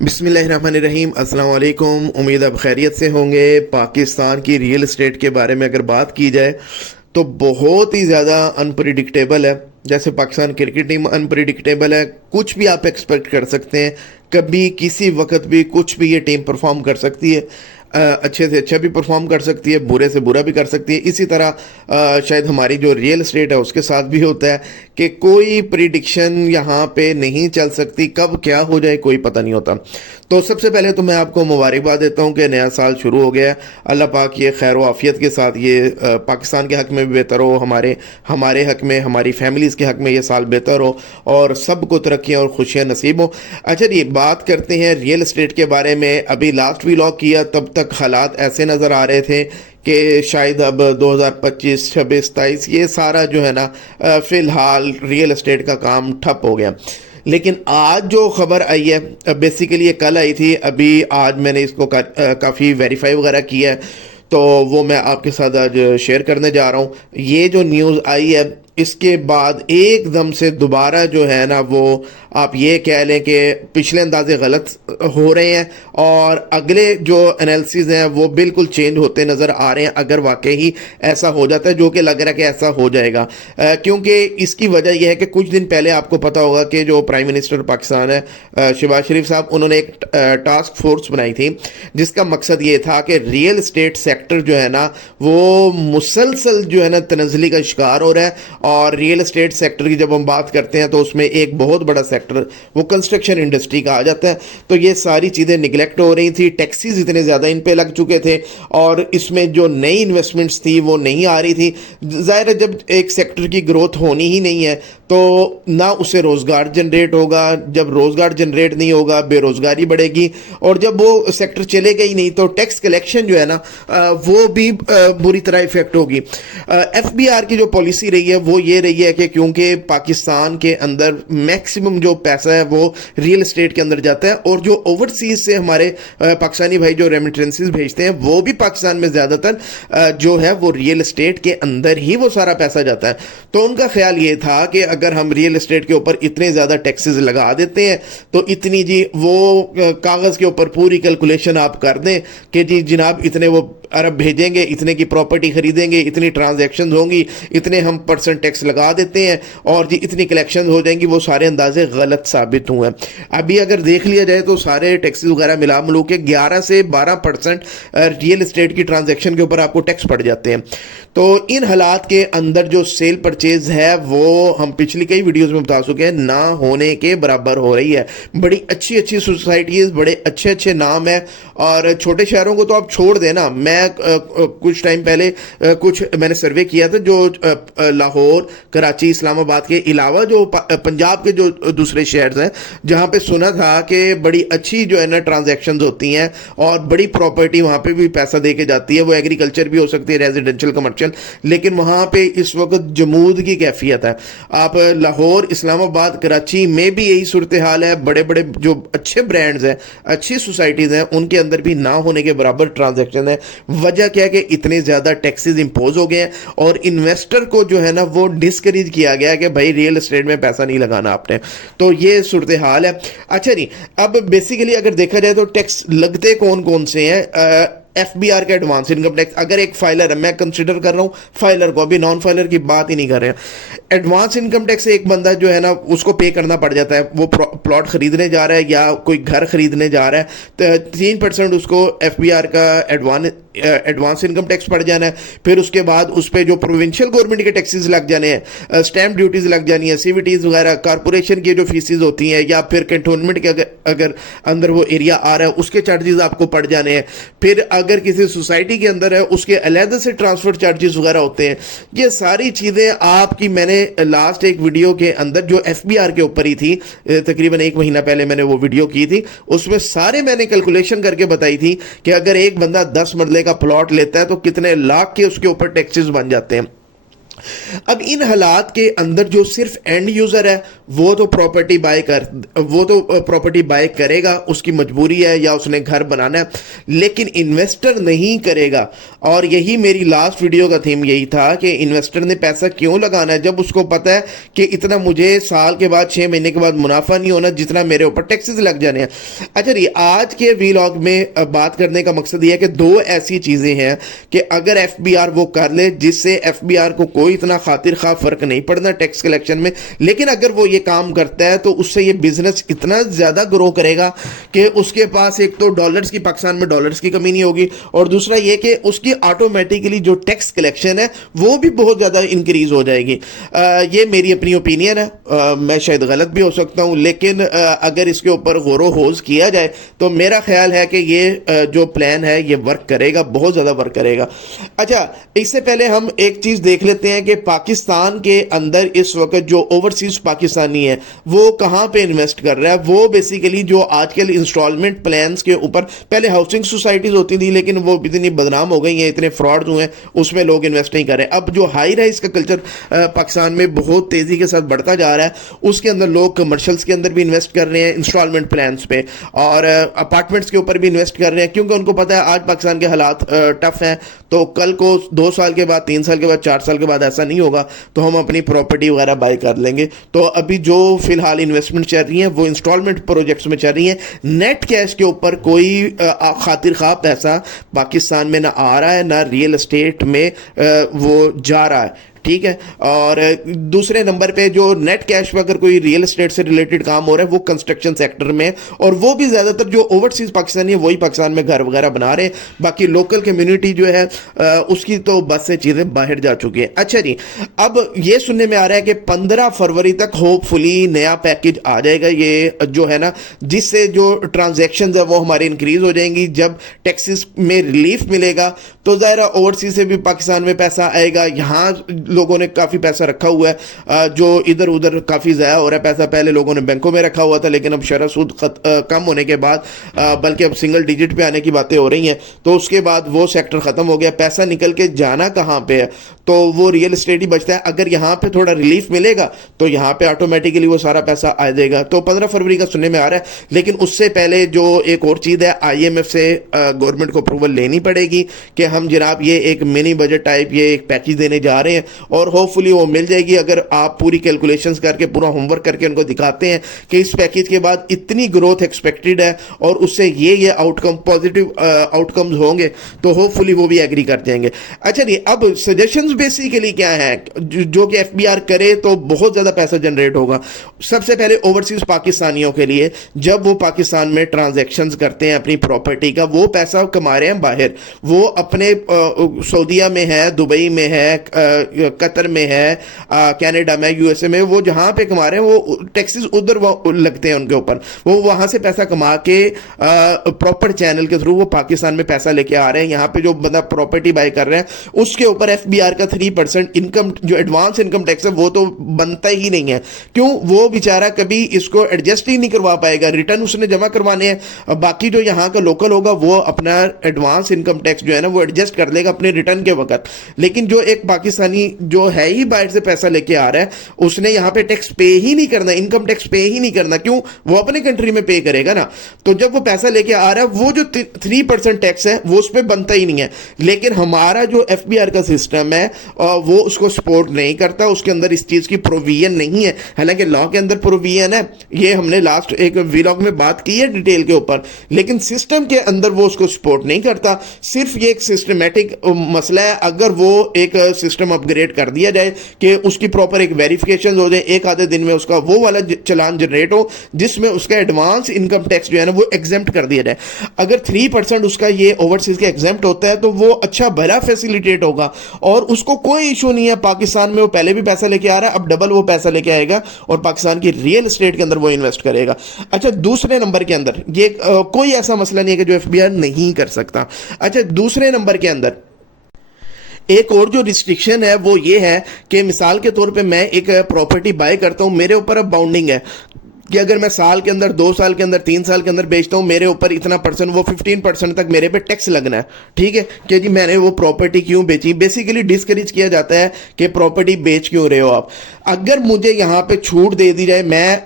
بسم اللہ الرحمن الرحیم۔ السلام علیکم، امید اب خیریت سے ہوں گے۔ پاکستان کی ریئل اسٹیٹ کے بارے میں اگر بات کی جائے تو بہت ہی زیادہ انپریڈکٹیبل ہے۔ جیسے پاکستان کرکٹ ٹیم انپریڈکٹیبل ہے، کچھ بھی آپ ایکسپیکٹ کر سکتے ہیں، کبھی کسی وقت بھی کچھ بھی یہ ٹیم پرفارم کر سکتی ہے، اچھے سے اچھا بھی پرفارم کر سکتی ہے، برے سے برا بھی کر سکتی ہے۔ اسی طرح شاید ہماری جو ریئل اسٹیٹ ہے اس کے ساتھ بھی ہوتا ہے کہ کوئی پریڈکشن یہاں پہ نہیں چل سکتی، کب کیا ہو جائے کوئی پتہ نہیں ہوتا۔ تو سب سے پہلے تو میں آپ کو مبارکباد دیتا ہوں کہ نیا سال شروع ہو گیا ہے۔ اللہ پاک یہ خیر و عافیت کے ساتھ یہ پاکستان کے حق میں بھی بہتر ہو، ہمارے حق میں، ہماری فیملیز کے حق میں یہ سال بہتر ہو اور سب کو ترقیاں اور خوشیاں نصیب ہوں۔ اچھا جی، بات کرتے ہیں ریئل اسٹیٹ کے بارے میں۔ ابھی لاسٹ ویلاگ کیا تب تک حالات ایسے نظر آ رہے تھے کہ شاید اب 2025 26 27 یہ سارا جو ہے نا فی الحال ریئل اسٹیٹ کا کام ٹھپ ہو گیا۔ لیکن آج جو خبر آئی ہے، بیسیکلی یہ کل آئی تھی، ابھی آج میں نے اس کو کافی ویریفائی وغیرہ کیا ہے، تو وہ میں آپ کے ساتھ آج شیئر کرنے جا رہا ہوں۔ یہ جو نیوز آئی ہے اس کے بعد ایک دم سے دوبارہ جو ہے نا وہ آپ یہ کہہ لیں کہ پچھلے اندازے غلط ہو رہے ہیں اور اگلے جو انالیسز ہیں وہ بالکل چینج ہوتے نظر آ رہے ہیں، اگر واقعی ایسا ہو جاتا ہے، جو کہ لگ رہا ہے کہ ایسا ہو جائے گا۔ کیونکہ اس کی وجہ یہ ہے کہ کچھ دن پہلے آپ کو پتا ہوگا کہ جو پرائم منسٹر پاکستان ہے شہباز شریف صاحب، انہوں نے ایک ٹاسک فورس بنائی تھی جس کا مقصد یہ تھا کہ ریئل اسٹیٹ سیکٹر جو ہے نا وہ مسلسل جو ہے نا تنزلی کا شکار ہو رہا ہے۔ اور ریئل اسٹیٹ سیکٹر کی جب ہم بات کرتے ہیں تو اس میں ایک بہت بڑا سیکٹر وہ کنسٹرکشن انڈسٹری کا آ جاتا ہے۔ تو یہ ساری چیزیں نگلیکٹ ہو رہی تھی، ٹیکسیز اتنے زیادہ ان پہ لگ چکے تھے اور اس میں جو نئی انویسٹمنٹس تھی وہ نہیں آ رہی تھی۔ ظاہر ہے جب ایک سیکٹر کی گروتھ ہونی ہی نہیں ہے تو نہ اسے روزگار جنریٹ ہوگا، جب روزگار جنریٹ نہیں ہوگا بے روزگاری بڑھے گی، اور جب وہ سیکٹر چلے گا ہی نہیں تو ٹیکس کلیکشن جو ہے نا وہ بھی بری طرح افیکٹ ہوگی۔ ایف بی آر کی جو پالیسی رہی ہے وہ یہ رہی ہے کہ کیونکہ پاکستان کے اندر میکسیمم جو پیسہ ہے وہ ریئل اسٹیٹ کے اندر جاتا ہے، اور جو اوورسیز سے ہمارے پاکستانی بھائی جو ریمیٹنسز بھیجتے ہیں وہ بھی پاکستان میں زیادہ تر جو ہے وہ ریئل اسٹیٹ کے اندر ہی وہ سارا پیسہ جاتا ہے۔ تو ان کا خیال یہ تھا کہ اگر ہم ریئل اسٹیٹ کے اوپر اتنے زیادہ ٹیکسز لگا دیتے ہیں تو اتنی جی وہ کاغذ کے اوپر پوری کیلکولیشن آپ کر دیں کہ جی جناب اتنے وہ ارب بھیجیں گے، اتنے کی پراپرٹی خریدیں گے، اتنی ٹرانزیکشنز ہوں گی، اتنے ہم پرسنٹ ٹیکس لگا دیتے ہیں اور جی اتنی کلیکشنز ہو جائیں گی۔ وہ سارے اندازے غلط ثابت ہوئے ہیں۔ ابھی اگر دیکھ لیا جائے تو سارے ٹیکسز وغیرہ ملا ملو کے 11 سے 12% ریئل اسٹیٹ کی ٹرانزیکشن کے اوپر آپ کو ٹیکس پڑ جاتے ہیں۔ تو ان حالات کے اندر جو سیل پرچیز ہے وہ ہم پچھلی کئی ویڈیوز میں بتا چکے ہیں، نہ ہونے کے برابر ہو رہی ہے۔ بڑی اچھی اچھی سوسائٹیز، بڑے اچھے اچھے نام ہیں، اور چھوٹے شہروں کو تو آپ چھوڑ دیں نا۔ میں کچھ ٹائم پہلے میں نے سروے کیا تھا جو لاہور، کراچی، اسلام آباد کے علاوہ جو پنجاب کے جو دوسرے شہرز ہیں جہاں پہ سنا تھا کہ بڑی اچھی جو ہے نا ٹرانزیکشنز ہوتی ہیں اور بڑی پراپرٹی وہاں پہ بھی پیسہ دے کے جاتی ہے، وہ ایگریکلچر بھی ہو سکتی ہے، ریزیڈینشل، کمرشل، لیکن وہاں پہ اس وقت جمود کی کیفیت ہے۔ آپ لاہور، اسلام آباد، کراچی میں بھی یہی صورتحال ہے۔ بڑے بڑے جو اچھے برانڈز ہیں، اچھی سوسائٹیز ہیں، ان کے اندر بھی نہ ہونے کے برابر ٹرانزیکشن ہے۔ وجہ کیا ہے کہ اتنے زیادہ ٹیکسز امپوز ہو گئے ہیں اور انویسٹر کو جو ہے نا وہ ڈسکریج کیا گیا کہ بھائی ریئل اسٹیٹ میں پیسہ نہیں لگانا آپ نے۔ تو یہ صورتحال ہے۔ اچھا جی، اب بیسیکلی اگر دیکھا جائے تو ٹیکس لگتے کون کون سے ہیں؟ ایف بی آر کا ایڈوانس انکم ٹیکس، اگر ایک فائلر ہے، میں کنسیڈر کر رہا ہوں فائلر کو، ابھی نان فائلر کی بات ہی نہیں کر رہے ہیں۔ ایڈوانس انکم ٹیکس ایک بندہ جو ہے نا اس کو پے کرنا پڑ جاتا ہے، وہ پلاٹ خریدنے جا رہا ہے یا کوئی گھر خریدنے جا رہا ہے تو 3% اس کو ایف بی آر کا ایڈوانس انکم ٹیکس پڑ جانا ہے۔ پھر اس کے بعد اس پہ جو پروونشل گورنمنٹ کے ٹیکسز لگ جانے ہیں، اسٹیمپ ڈیوٹیز لگ جانی ہیں، سی وی ٹیز وغیرہ، کارپوریشن کی جو فیسز ہوتی ہیں یا پھر کنٹونمنٹ کے اگر اندر وہ ایریا آ رہا ہے اس کے چارجز آپ کو پڑ جانے ہیں۔ پھر اگر کسی سوسائٹی کے اندر ہے اس کے علیحدہ سے ٹرانسفر چارجز وغیرہ ہوتے ہیں۔ یہ ساری چیزیں آپ کی میں نے لاسٹ ایک ویڈیو کے اندر جو ایف بی آر کے اوپر ہی تھی، تقریباً 1 مہینہ پہلے میں نے وہ ویڈیو کی تھی، اس میں سارے میں نے کیلکولیشن کر کے بتائی تھی کہ اگر ایک بندہ 10 مرلے کا پلاٹ لیتا ہے تو کتنے لاکھ کے اس کے اوپر ٹیکسز بن جاتے ہیں۔ اب ان حالات کے اندر جو صرف اینڈ یوزر ہے وہ تو پراپرٹی بائی کرے گا، اس کی مجبوری ہے یا اس نے گھر بنانا ہے، لیکن انویسٹر نہیں کرے گا. اور یہی میری لاسٹ ویڈیو کا تھیم یہی تھا کہ انویسٹر نے پیسہ کیوں لگانا ہے جب اس کو پتا ہے کہ اتنا مجھے سال کے بعد 6 مہینے کے بعد منافع نہیں ہونا جتنا میرے اوپر ٹیکسز لگ جانے ہیں. اچھا جی، آج کے ویلاگ میں بات کرنے کا مقصد یہ ہے کہ دو ایسی چیزیں ہیں کہ اگر ایف بی آر وہ کر لے جس سے ایف بی آر کو کوئی اتنا خاطر خواہ فرق نہیں پڑنا ٹیکس کلیکشن میں، لیکن اگر وہ یہ کام کرتا ہے تو اس سے یہ بزنس اتنا زیادہ گرو کرے گا کہ اس کے پاس ایک تو ڈالرز کی، پاکستان میں ڈالرز کی کمی نہیں ہوگی، اور دوسرا یہ کہ اس کی آٹومیٹیکلی جو ٹیکس کلیکشن ہے وہ بھی بہت زیادہ انکریز ہو جائے گی. یہ میری اپنی اوپینین ہے، میں شاید غلط بھی ہو سکتا ہوں، لیکن اگر اس کے اوپر غور و خوض کیا جائے تو میرا خیال ہے کہ یہ جو پلان ہے یہ ورک کرے گا، بہت زیادہ ورک کرے گا. اچھا، اس سے پہلے ہم ایک چیز دیکھ لیتے ہیں کہ پاکستان کے اندر اس وقت جو اوورسیز پاکستانی ہے وہ کہاں پہ انویسٹ کر رہا ہے. وہ بیسیکلی جو آج کل انسٹالمنٹ پلانز کے اوپر، پہلے ہاؤسنگ سوسائٹیز ہوتی تھی لیکن وہ اتنی بدنام ہو گئی ہیں، اتنے فراڈ ہوئے ہیں، اس میں لوگ انویسٹ نہیں کر رہے. اب جو ہائی رائز کا کلچر پاکستان میں بہت تیزی کے ساتھ بڑھتا جا رہا ہے، اس کے اندر لوگ کمرشلز کے اندر بھی انویسٹ کر رہے ہیں انسٹالمنٹ پلانز پہ، اور اپارٹمنٹس کے اوپر بھی انویسٹ کر رہے ہیں، کیونکہ ان کو پتہ ہے آج پاکستان کے حالات ٹف ہیں، تو کل کو 2 سال کے بعد، 3 سال کے بعد، 4 سال کے بعد ایسا نہیں ہوگا تو ہم اپنی پراپرٹی وغیرہ بائی کر لیں گے. تو ابھی جو فی الحال انویسٹمنٹ چل رہی ہیں وہ انسٹالمنٹ پروجیکٹس میں چل رہی ہیں. نیٹ کیش کے اوپر کوئی خاطر خواہ پیسہ پاکستان میں نہ آ رہا ہے، نہ ریئل اسٹیٹ میں وہ جا رہا ہے. ٹھیک ہے. اور دوسرے نمبر پہ جو نیٹ کیش پہ اگر کوئی ریئل اسٹیٹ سے ریلیٹڈ کام ہو رہا ہے وہ کنسٹرکشن سیکٹر میں، اور وہ بھی زیادہ تر جو اوورسیز پاکستانی ہے وہی پاکستان میں گھر وغیرہ بنا رہے ہیں. باقی لوکل کمیونٹی جو ہے اس کی تو بس سے چیزیں باہر جا چکی ہیں. اچھا جی، اب یہ سننے میں آ رہا ہے کہ 15 فروری تک ہوپ فلی نیا پیکج آ جائے گا، یہ جو ہے نا، جس سے جو ٹرانزیکشنز ہے وہ ہماری انکریز ہو جائیں گی. جب ٹیکسز میں ریلیف ملے گا تو ظاہر اوورسیز سے بھی پاکستان میں پیسہ آئے گا. یہاں لوگوں نے کافی پیسہ رکھا ہوا ہے جو ادھر ادھر کافی ضائع ہو رہا ہے پیسہ. پہلے لوگوں نے بینکوں میں رکھا ہوا تھا، لیکن اب شرح سود کم ہونے کے بعد، بلکہ اب سنگل ڈیجٹ پہ آنے کی باتیں ہو رہی ہیں، تو اس کے بعد وہ سیکٹر ختم ہو گیا. پیسہ نکل کے جانا کہاں پہ ہے؟ تو وہ ریئل اسٹیٹ ہی بچتا ہے. اگر یہاں پہ تھوڑا ریلیف ملے گا تو یہاں پہ آٹومیٹکلی وہ سارا پیسہ آ جائے گا. تو 15 فروری کا سننے میں آ رہا ہے. لیکن اس سے پہلے جو ایک اور چیز ہے، آئی ایم ایف سے گورنمنٹ کو اپروول لینی پڑے گی کہ ہم جناب یہ ایک منی بجٹ ٹائپ یہ ایک پیکج دینے جا رہے ہیں، اور ہوپ فلی وہ مل جائے گی اگر آپ پوری کیلکولیشنز کر کے، پورا ہوم ورک کر کے ان کو دکھاتے ہیں کہ اس پیکج کے بعد اتنی گروتھ ایکسپیکٹڈ ہے اور اس سے یہ آؤٹ کم، پازیٹیو آؤٹ کمز ہوں گے، تو ہوپ فلی وہ بھی ایگری کر جائیں گے. اچھا جی، اب سجیشنز بیسیکلی کیا ہے جو کہ ایف بی آر کرے تو بہت زیادہ پیسہ جنریٹ ہوگا. سب سے پہلے اوورسیز پاکستانیوں کے لیے، جب وہ پاکستان میں ٹرانزیکشنز کرتے ہیں اپنی پراپرٹی کا، وہ پیسہ کما رہے ہیں باہر، وہ اپنے سعودیہ میں ہے، دبئی میں ہے، قطر میں ہے، کینیڈا میں، یو ایس اے میں، وہ جہاں پہ کما رہے ہیں وہ ٹیکسز ادھر لگتے ہیں ان کے اوپر. وہ وہاں سے پیسہ کما کے پراپر چینل کے تھرو وہ پاکستان میں پیسہ لے کے آ رہے ہیں. یہاں پہ جو بندہ پراپرٹی بائی کر رہے ہیں اس کے اوپر ایف بی آر کا 3% انکم جو ایڈوانس انکم ٹیکس ہے وہ تو بنتا ہی نہیں ہے. کیوں؟ وہ بیچارہ کبھی اس کو ایڈجسٹ ہی نہیں کروا پائے گا، ریٹرن اس نے جمع کروانے ہیں. باقی جو یہاں کا لوکل ہوگا وہ اپنا ایڈوانس انکم ٹیکس جو ہے نا وہ ایڈجسٹ کر لے گا اپنے ریٹرن کے وقت. لیکن جو ایک پاکستانی جو ہے ہی باہر سے پیسہ لے کے آ رہا ہے اس نے یہاں پہ ٹیکس پے ہی نہیں کرنا، انکم ٹیکس پے ہی نہیں کرنا. کیوں؟ وہ اپنے کنٹری میں پے کرے گا نا. تو جب وہ پیسہ لے کے آ رہا ہے وہ جو 3% ٹیکس ہے وہ اس پہ بنتا ہی نہیں ہے. لیکن ہمارا جو ایف بی آر کا سسٹم ہے وہ اس کو سپورٹ نہیں کرتا، اس کے اندر اس چیز کی پروویژن نہیں ہے. حالانکہ لا کے اندر پروویژن ہے، یہ ہم نے لاسٹ ایک ویلاگ میں بات کی ہے ڈیٹیل کے اوپر، لیکن سسٹم کے اندر وہ اس کو سپورٹ نہیں کرتا. صرف یہ ایک سسٹمیٹک مسئلہ ہے. اگر وہ ایک سسٹم اپ گریڈ کر دیا جائے کہ اس کی پراپر ایک ویریفیکیشن ہو جائے، ایک آدھے دن میں اس کا وہ والا چلان جنریٹ ہو جس میں اس کا ایڈوانس انکم ٹیکس جو ہے نا وہ ایگزمپٹ کر دیا جائے. اگر 3% اس کا یہ اوورسیز کے ایگزمپٹ ہوتا ہے تو وہ اچھا بھلا فیسیلیٹیٹ ہوگا اور اس کو کوئی ایشو نہیں ہے. پاکستان میں وہ پہلے بھی پیسہ لے کے آ رہا ہے، اب ڈبل وہ پیسہ لے کے آئے گا اور پاکستان کی ریئل اسٹیٹ کے اندر وہ انویسٹ کرے گا. اچھا، دوسرے نمبر کے اندر یہ کوئی ایسا مسئلہ نہیں ہے کہ جو ایف بی آر نہیں کر سکتا. اچھا، دوسرے نمبر کے اندر ایک اور جو ریسٹرکشن ہے وہ یہ ہے کہ مثال کے طور پہ میں ایک پراپرٹی بائی کرتا ہوں، میرے اوپر اب باؤنڈنگ ہے کہ اگر میں سال کے اندر 2 سال کے اندر 3 سال کے اندر بیچتا ہوں میرے اوپر اتنا پرسنٹ وہ 15% تک میرے پہ ٹیکس لگنا ہے. ٹھیک ہے کہ جی میں نے وہ پراپرٹی کیوں بیچی. بیسیکلی ڈسکریج کیا جاتا ہے کہ پراپرٹی بیچ کیوں رہے ہو آپ. اگر مجھے یہاں پہ چھوٹ دے دی جائے, میں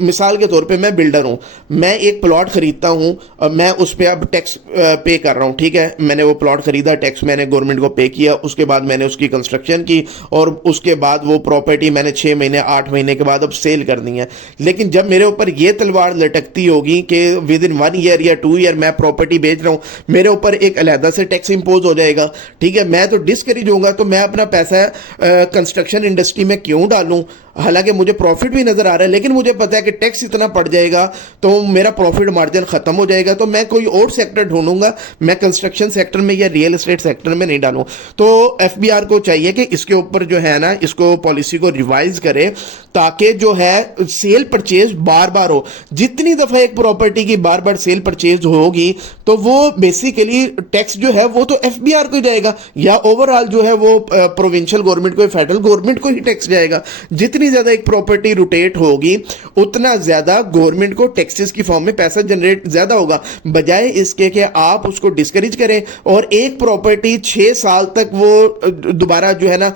مثال کے طور پہ میں بلڈر ہوں, میں ایک پلاٹ خریدتا ہوں, میں اس پہ اب ٹیکس پے کر رہا ہوں. ٹھیک ہے, میں نے وہ پلاٹ خریدا, ٹیکس میں نے گورنمنٹ کو پے کیا, اس کے بعد میں نے اس کی کنسٹرکشن کی اور اس کے بعد وہ پراپرٹی میں نے 6 مہینے 8 مہینے کے بعد اب سیل کرنی ہے. لیکن جب میرے اوپر یہ تلوار لٹکتی ہوگی کہ ود ان 1 ایئر یا 2 ایئر میں پراپرٹی بیچ رہا ہوں, میرے اوپر ایک علیحدہ سے ٹیکس امپوز ہو جائے گا. ٹھیک ہے, میں تو ڈسکریج ہوں گا. تو میں اپنا پیسہ کنسٹرکشن انڈسٹری میں کیوں ڈالوں؟ حالانکہ مجھے پروفٹ بھی نظر آ رہا ہے, لیکن مجھے پتا ہے کہ ٹیکس اتنا پڑ جائے گا تو میرا پروفٹ مارجن ختم ہو جائے گا, تو میں کوئی اور سیکٹر ڈھونڈوں گا. میں کنسٹرکشن سیکٹر میں یا ریئل اسٹیٹ سیکٹر میں نہیں ڈالوں. تو ایف بی آر کو چاہیے کہ اس کے اوپر جو ہے نا, اس کو پالیسی کو ریوائز کرے تاکہ جو ہے سیل پرچیز بار بار ہو. جتنی دفعہ ایک پراپرٹی کی بار بار سیل پرچیز ہوگی تو وہ بیسیکلی ٹیکس جو ہے وہ تو ایف بی آر کو جائے گا, یا اوور آل جو ہے وہ پروونشل گورنمنٹ کو, فیڈرل گورنمنٹ کو ہی ٹیکس جائے گا. جتنی زیادہ ایک پراپرٹی روٹیٹ ہوگی اتنا زیادہ گورنمنٹ کو ٹیکسز کی فارم میں پیسہ جنریٹ زیادہ ہوگا, بجائے اس کے کہ آپ اس کو ڈسکریج کریں اور ایک پراپرٹی 6 سال تک وہ دوبارہ جو ہے نا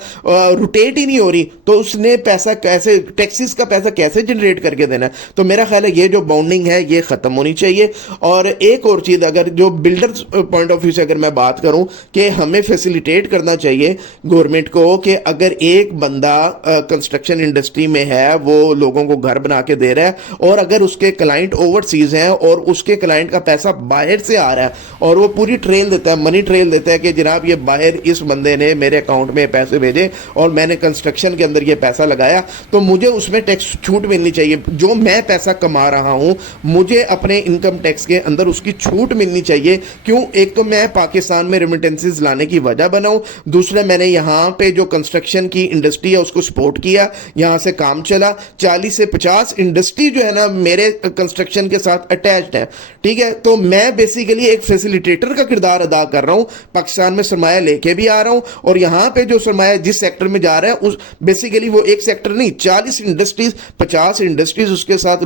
روٹیٹ ہی نہیں ہو رہی, تو اس نے پیسہ کیسے, ٹیکسز کا پیسہ کیسے جنریٹ کر کے دینا ہے. تو میرا خیال ہے یہ جو باؤنڈنگ ہے یہ ختم ہونی چاہیے. اور ایک اور چیز, اگر جو بلڈر پوائنٹ آف ویو سے اگر میں بات کروں کہ ہمیں فیسیلیٹیٹ کرنا چاہیے گورنمنٹ کو کہ اگر ایک بندہ کنسٹرکشن انڈسٹری میں ہے, وہ لوگوں کو گھر بنا کے دے رہا ہے, اور اگر اس کے کلائنٹ اوورسیز ہیں اور اس کے کلائنٹ کا پیسہ باہر سے آ رہا ہے اور وہ پوری ٹریل دیتا ہے, منی ٹریل دیتا ہے کہ جناب یہ باہر اس بندے نے میرے اکاؤنٹ میں پیسے بھیجے اور میں نے کنسٹرکشن کے اندر یہ پیسہ لگایا, تو مجھے اس میں ٹیکس چھوٹ ملنی چاہیے. جو میں پیسہ کما رہا ہوں مجھے اپنے انکم ٹیکس کے اندر اس کی چھوٹ ملنی چاہیے. کیوں؟ ایک تو میں پاکستان میں ریمیٹنسز لانے کی وجہ بناؤں, دوسرے میں نے یہاں پہ جو کنسٹرکشن کی انڈسٹری ہے اس کو سپورٹ کیا, یہاں سے کام چلا. 40 سے 50 انڈسٹری جو ہے نا میرے کنسٹرکشن کے ساتھ اٹیچڈ ہے. ٹھیک ہے, تو میں بیسیکلی ایک فیسیلیٹیٹر کا کردار ادا کر رہا ہوں. پاکستان میں سرمایہ لے کے بھی آ رہا ہوں, اور یہاں پہ جو سرمایہ جس سیکٹر میں جا رہا ہے اس بیسیکلی وہ ایک سیکٹر نہیں, 40 انڈسٹریز 50 انڈسٹریز اس کے ساتھ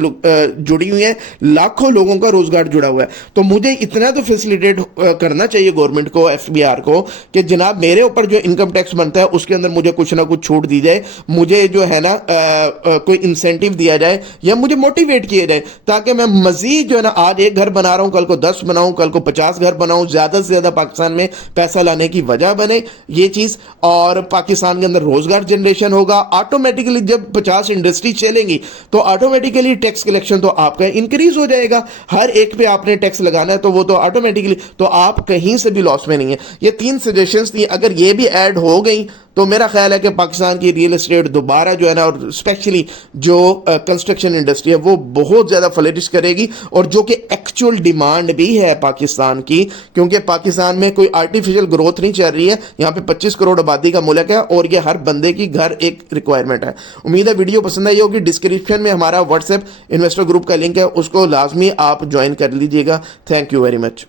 جڑی ہوئی ہیں, لاکھوں لوگوں کا روزگار جڑا ہوا ہے. تو مجھے اتنا تو فیسیلیٹیٹ کرنا چاہیے گورنمنٹ کو, ایف بی آر کو, کہ جناب میرے اوپر جو انکم ٹیکس بنتا ہے اس کے اندر مجھے کچھ نہ کچھ چھوٹ دی جائے, مجھے جو ہے نا کوئی انسینٹیو دیا جائے یا مجھے موٹیویٹ کیا جائے, تاکہ میں مزید جو ہے نا آج ایک گھر بنا رہا ہوں, کل کو 10 بناؤں, کل کو 50 گھر بناؤں, زیادہ سے زیادہ پاکستان میں پیسہ لانے کی وجہ بنے یہ چیز, اور پاکستان کے اندر روزگار جنریشن ہوگا. آٹومیٹکلی جب 50 انڈسٹری چلیں گی تو آٹومیٹکلی ٹیکس کلیکشن تو آپ کا انکریز ہو جائے گا. ہر ایک پہ آپ نے ٹیکس لگانا ہے تو وہ تو آٹومیٹکلی, تو آپ کہیں سے بھی لاس میں نہیں ہے. یہ 3 سجیشنز تھی, اگر یہ بھی ایڈ ہو گئی تو میرا خیال ہے کہ پاکستان کی ریئل اسٹیٹ دوبارہ جو ہے نا, اور اسپیشلی جو کنسٹرکشن انڈسٹری ہے وہ بہت زیادہ فلرش کرے گی, اور جو کہ ایکچوئل ڈیمانڈ بھی ہے پاکستان کی, کیونکہ پاکستان میں کوئی آرٹیفیشل گروتھ نہیں چل رہی ہے. یہاں پہ 25 کروڑ آبادی کا ملک ہے اور یہ ہر بندے کی گھر ایک ریکوائرمنٹ ہے. امید ہے ویڈیو پسند آئی ہوگی. ڈسکرپشن میں ہمارا واٹس ایپ انویسٹر گروپ کا لنک ہے, اس کو لازمی آپ جوائن کر لیجئے گا. Thank you very much.